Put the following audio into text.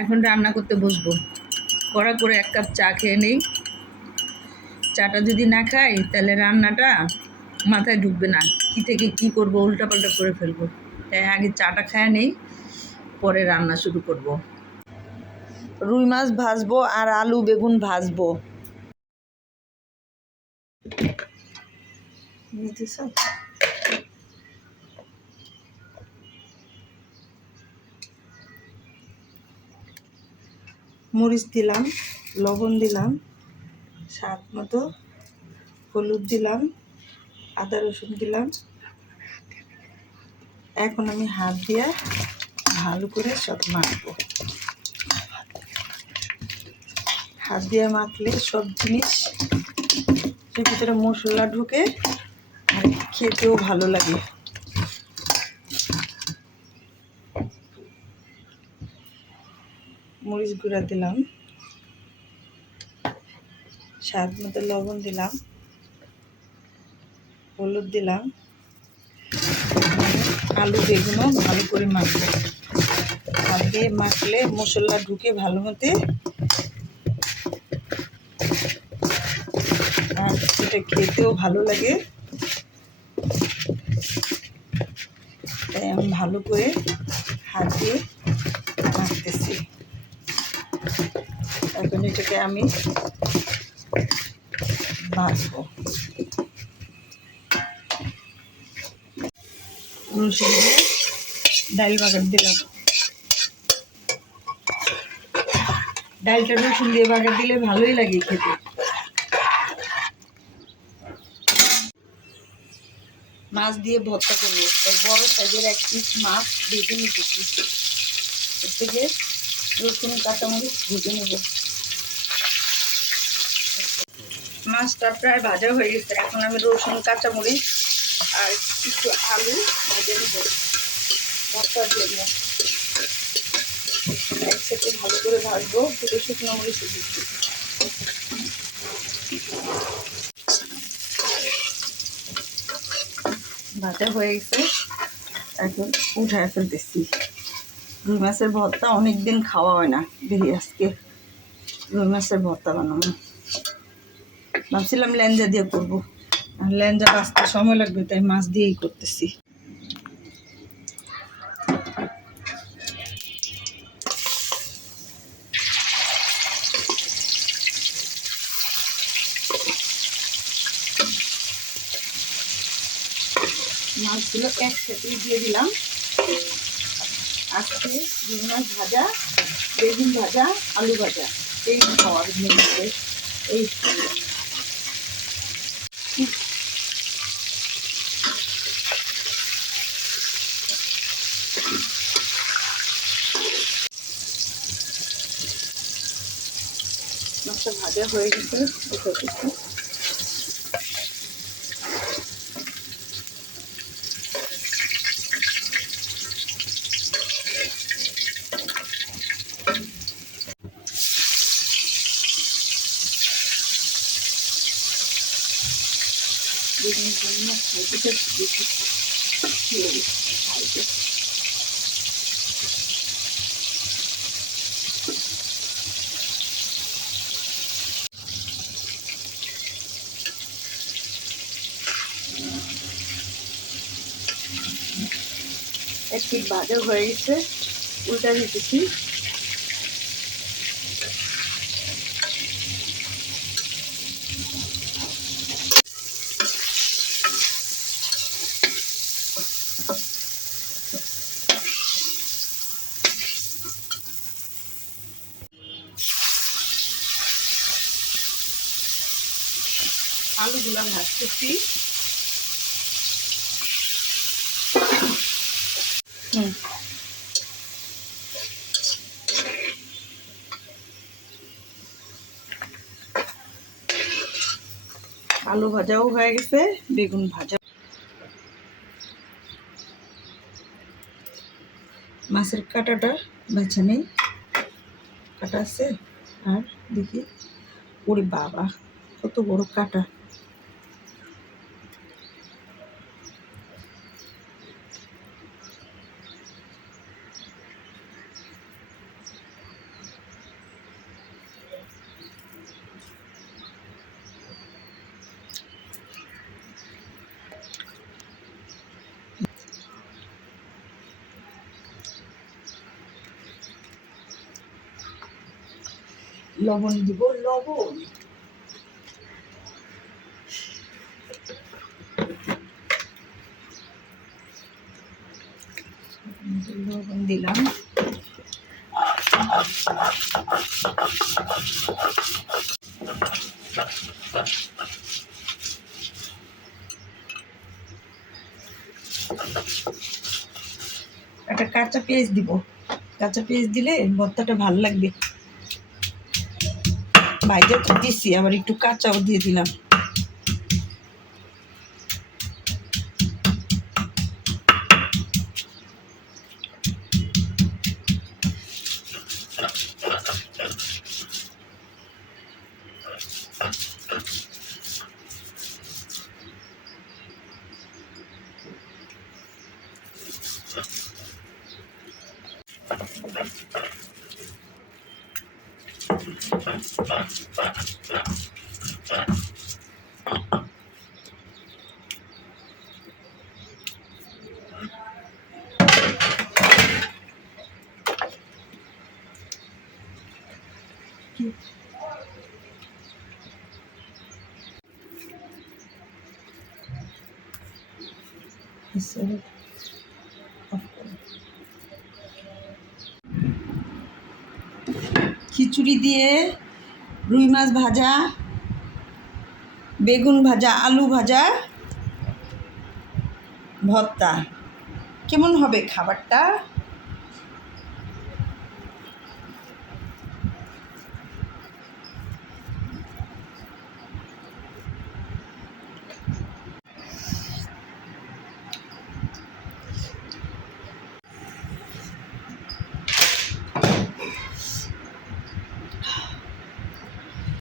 এখন রান্না করতে বসবো। কড়া করে এক কাপ চা খেয়ে নেই। চাটা যদি না খাই, তাহলে রান্নাটা মাথায় ঢুকবে না। কি থেকে কি করব, উল্টাপাল্টা করে ফেলব। তাই আগে চাটা খায় নেই, পরে রান্না শুরু করব। রুই মাছ ভাজবো আর আলু বেগুন ভাজবো। নিতেছ? মরিচ দিলাম, লবণ দিলাম, স্বাদ মতো হলুদ দিলাম, আদা রসুন দিলাম। এখন আমি হাত দিয়ে ভালো করে সব মাখবো। হাত দিয়ে মাখলে সব জিনিস ভিতরে মশলা ঢুকে আর খেতেও ভালো লাগে। মরিচ গুঁড়া দিলাম। স্বাদ মতো লবণ দিলাম। হলুদ দিলাম। আলু বেগুনও ভালো করে মাখবো। হাত মাখলে মশলা ঢুকে ভালো মতে আর এটা খেতেও ভালো লাগে। তাই আমি ভালো করে হাত দিয়ে এখন এটাকে আমি ভাজবো। রসুন ডাল বাগার দিলাম। ডালটা রসুন দিয়ে বাগার দিলে ভালোই লাগে খেতে। মাছ দিয়ে ভর্তা করব। বড় সাইজের এক পিস মাছ নিতেছি এর থেকে রসুন, কাঁচামরিচ ভেজে নেব। মাছটা প্রায় ভাজা হয়ে গেছে। এখন আমি রসুন, কাঁচামরিচ আর কিছু আলু ভেজে নেব। ভর্তার জন্য একসাথে ভালো করে ভাজবো। দুটো শুকনো মরিচ দিচ্ছি। ভাজা হয়ে গেছে। এখন উঠায় ফেলতেছি। রুই মাছের ভর্তা অনেক দিন খাওয়া হয় না। দেখি আজকে রুই মাছের ভর্তা বানাবো। ভাবছিলাম ল্যাঞ্জা দিয়ে করব। ল্যাঞ্জা বাঁচতে সময় লাগবে, তাই মাছ দিয়েই করতেছি। মাছগুলো একসাথে দিয়ে দিলাম। আজকে রুই মাছ ভাজা, বেগুন ভাজা, আলু ভাজা। এই খাওয়ার মেনুতে এই ভাজা হয়ে গেছে গেছে। বেগুন জন্য খাইতে বেশি খাইতে একটি বাজা হয়ে গেছে উল্টা দিতেছি। আলুগুলো ভাজতেছি। হুম। আলু ভাজাও হয়ে গেছে, বেগুন ভাজা। মাছের কাঁটাটা বেছে নেই। কাটা আছে, আর দেখি, ওরে বাবা, কত বড় কাটা। লবণ দিব, লবণ। লবণ দিলাম। একটা কাঁচা পেঁয়াজ দিব। কাঁচা পেঁয়াজ দিলে ভর্তাটা ভালো লাগবে। ভাইজা তো দিছি আবার একটু কাঁচাও দিয়ে দিলাম। খিচুড়ি দিয়ে রুই মাছ ভাজা বেগুন ভাজা আলু ভাজা ভর্তা। কেমন হবে খাবারটা?